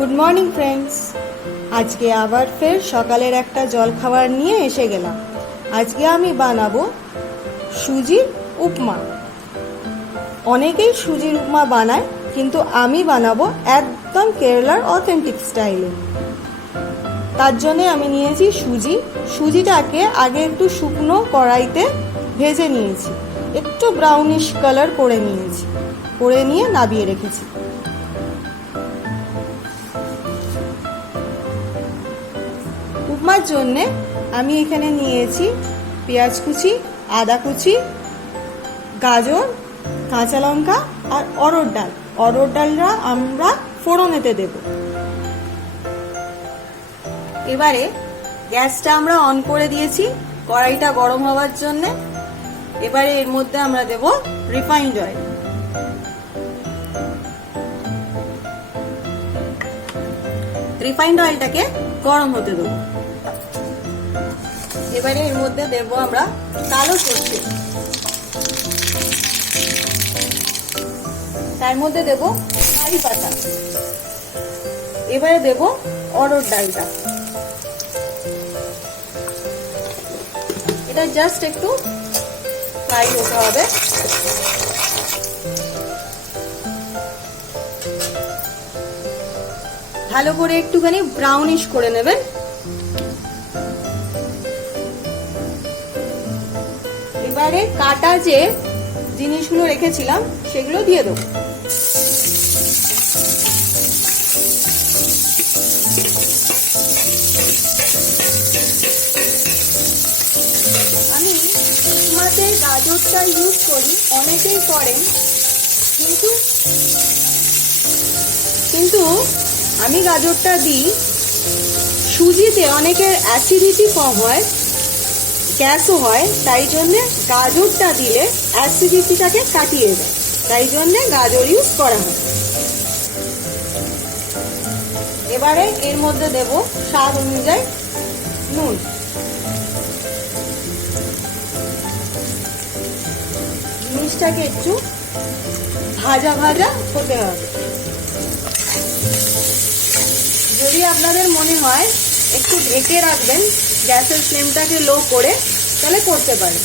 Good morning friends. আজকে আবার ফের সকালের একটা জলখাবার নিয়ে এসে গেলাম। আজকে আমি বানাবো সুজির উপমা। অনেকেই সুজির উপমা বানায়, কিন্তু আমি বানাবো একদম কেরালার অথেন্টিক স্টাইলে। তার জন্য আমি নিয়েছি সুজিটাকে আগে একটু শুকনো কড়াইতে ভেজে নিয়েছি, একটু ব্রাউনিশ কালার করে নিয়ে নাবিয়ে রেখেছি। উপমার জন্যে আমি এখানে নিয়েছি পেঁয়াজ কুচি, আদা কুচি, গাজর, কাঁচা লঙ্কা আর অরহর ডাল। অরহর ডালটা আমরা ফোড়নেতে দেব। এবারে গ্যাসটা আমরা অন করে দিয়েছি কড়াইটা গরম হওয়ার জন্য। এবারে এর মধ্যে আমরা দেব রিফাইন্ড অয়েল। রিফাইন্ড অয়েলটাকে গরম হতে দেবো। এবারে এর মধ্যে দেব আমরা কালো সর্ষে, তার মধ্যে দেব কারি পাতা। এবারে দেব অরহর ডালটা। এটা জাস্ট একটু ফ্রাই হতে হবে। ভালো করে একটুখানি ব্রাউনিশ করে নেবেন। এবারে কাটা যে জিনিসগুলো রেখেছিলাম সেগুলো দিয়ে দেবো। আমি উপমাতে গাজরটা ইউজ করি, অনেকেই করেন, কিন্তু আমি গাজরটা দিই। সুজিতে অনেকের অ্যাসিডিটি কম হয়, গ্যাসও হয়, তাই জন্যে গাজরটা দিলে অ্যাসিডিটিটাকে কাটিয়ে দেয়, তাই জন্যে গাজর ইউজ করা হয়। এবারে এর মধ্যে দেব স্বাদ অনুযায়ী নুন। জিনিসটাকে একটু ভাজা ভাজা হতে হবে। যদি আপনাদের মনে হয় একটু ঢেকে রাখবেন, গ্যাসের ফ্লেমটাকে লো করে, তাহলে করতে পারেন।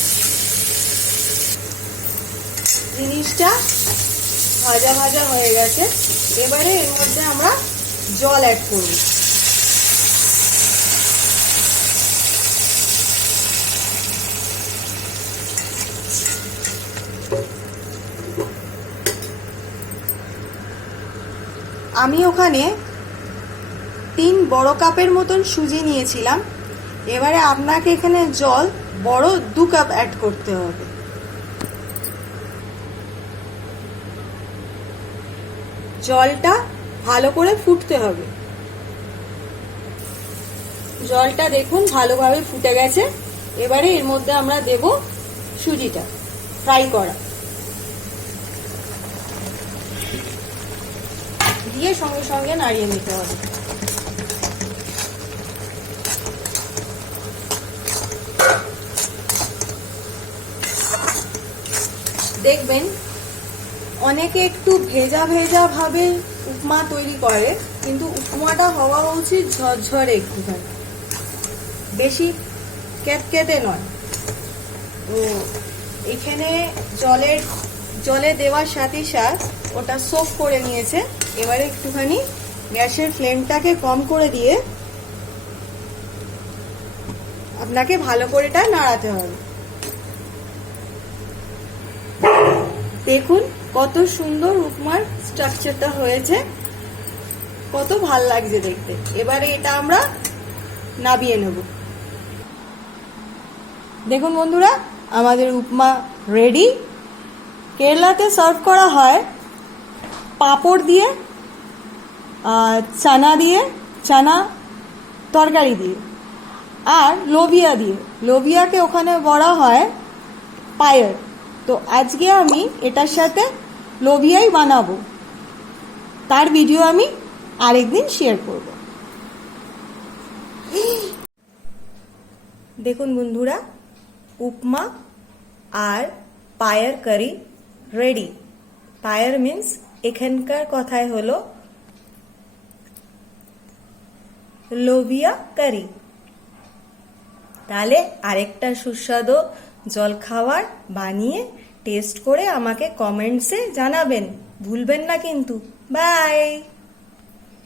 জিনিসটা ভাজা ভাজা হয়ে গেছে। এবারে এর মধ্যে আমরা জল অ্যাড করব। আমি ওখানে 3 বড় কাপের মতন সুজি নিয়েছিলাম। এবারে আপনাকে এখানে জল বড় 2 কাপ অ্যাড করতে হবে। জলটা ভালো করে ফুটতে হবে। জলটা দেখুন ভালোভাবে ফুটে গেছে। এবারে এর মধ্যে আমরা দেব সুজিটা ফ্রাই করা, দিয়ে সঙ্গে সঙ্গে নাড়িয়ে নিতে হবে। দেখবেন অনেকে একটু ভেজা ভেজা ভাবে উপমা তৈরি করে, কিন্তু উপমাটা হওয়া উচিত ঝরঝরে, একটুখানি বেশি ক্যাটকেটে নয়। তো এখানে জলে দেওয়ার সাথে সাথে ওটা সোক করে নিয়েছে। এবারে একটুখানি গ্যাসের ফ্লেমটাকে কম করে দিয়ে আপনাকে ভালো করে এটা নাড়াতে হবে। দেখুন কত সুন্দর উপমার স্ট্রাকচারটা হয়েছে, কত ভাল লাগছে দেখতে। এবারে এটা আমরা নাবিয়ে নেব। দেখুন বন্ধুরা, আমাদের উপমা রেডি। কেরালাতে সার্ভ করা হয় পাঁপড় দিয়ে, চানা তরকারি দিয়ে, আর লোবিয়াকে ওখানে বলা হয় পায়ের। তো আজকে আমি এটার সাথে লোবিয়াই বানাবো, তার ভিডিও আমি আরেকদিন শেয়ার করব। দেখুন বন্ধুরা, উপমা আর পায়ের কারি রেডি। পায়ের মিন্স এখানকার কথায় হলো লোবিয়া কারি। তাহলে আরেকটা সুস্বাদু জলখাবার বানিয়ে টেস্ট করে আমাকে কমেন্টসে জানাবেন, ভুলবেন না কিন্তু। বাই।